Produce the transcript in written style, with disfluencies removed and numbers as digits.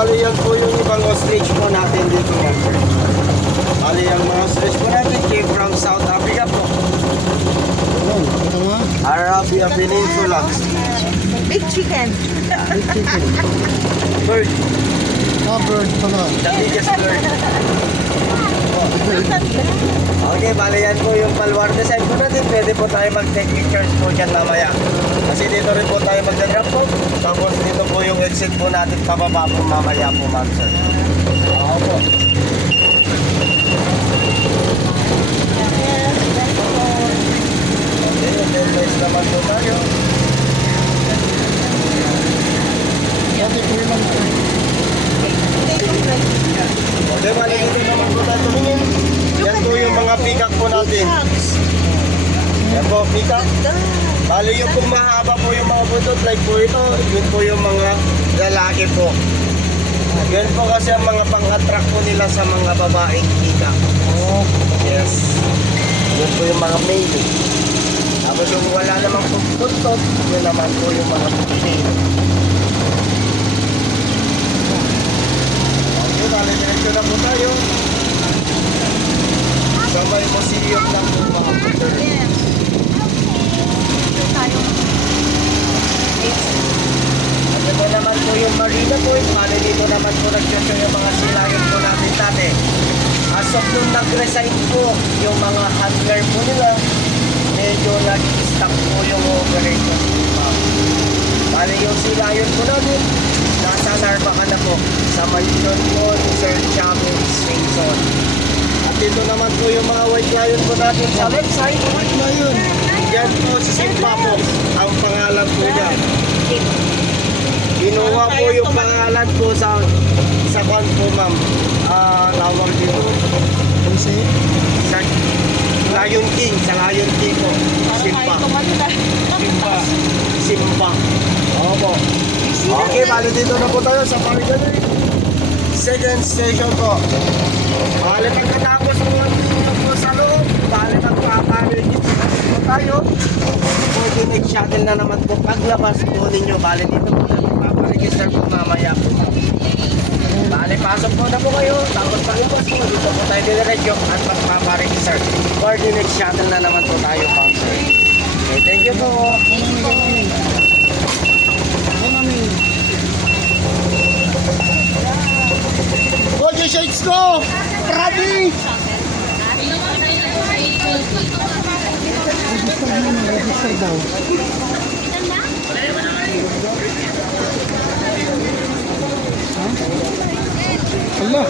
bali yan po yung ibang ostrich po natin dito, ma'am sir. Bali yung mga ostrich po natin came from South Africa po. Ayun, ito nga. Arabia Peninsula. Big chicken. Big chicken. Bird. Bird pala. The biggest bird. Okay, bali yan po yung Baluarte side po natin. Pwede po tayo mag-take pictures po dyan mamaya. Kasi dito rin po tayo mag-drop po. Tapos dito po yung exit po natin pababa po mamaya po, ma'am sir. Oo po. Okay, then guys naman po tayo. Dati ko lang ito. Okay, bali dito naman po tayo tumingin. Yan po yung mga peacock po natin. Yan po, peacock. Bali yung kung mahaba po yung mga butot, like po ito, yun po yung mga lalaki po. Yan po kasi ang mga pang-attract po nila sa mga babaeng peacock. Oh, Yes. Yun po yung mga male. Tapos yung wala namang buntot, yun naman po yung mga female. Okay, bali diretso na po tayo. Sa may museum ng mga butter. At ito naman po yung Marina Point. Bali dito naman po nag-show yung mga silayan po natin dati. As of nung nag-resign po yung mga handler po nila, medyo nag-stuck po yung operation. Bali yung silayan po natin, nasa Narvacan na po, sa Mayon po ni Sir Chamil Station. At dito naman po yung mga white lion po natin sa website. white lion. Yan po si Simpa po, ang pangalan po niya. Kinuha po yung pangalan po sa kwan po, ma'am. Tawag dito. Kasi, Sa Lion King, sa Lion King po. Simpa. Simpa. Simpa. Opo. Okay, bali dito na po tayo sa Parigali. Second station po. Bali pagkatapos po sa loob, bali magpaparigis po tayo. Coordinate shuttle na naman po paglabas po ninyo. Bali dito po na magpaparegister po mamaya po. Bali pasok po na po kayo. Tapos paglabas po dito po tayo diretso at magpaparegister. Coordinate shuttle na naman po tayo, ma'am sir. Okay, thank you po. oh, yung shades ko! Grabe! Register daw. Ha? Allah!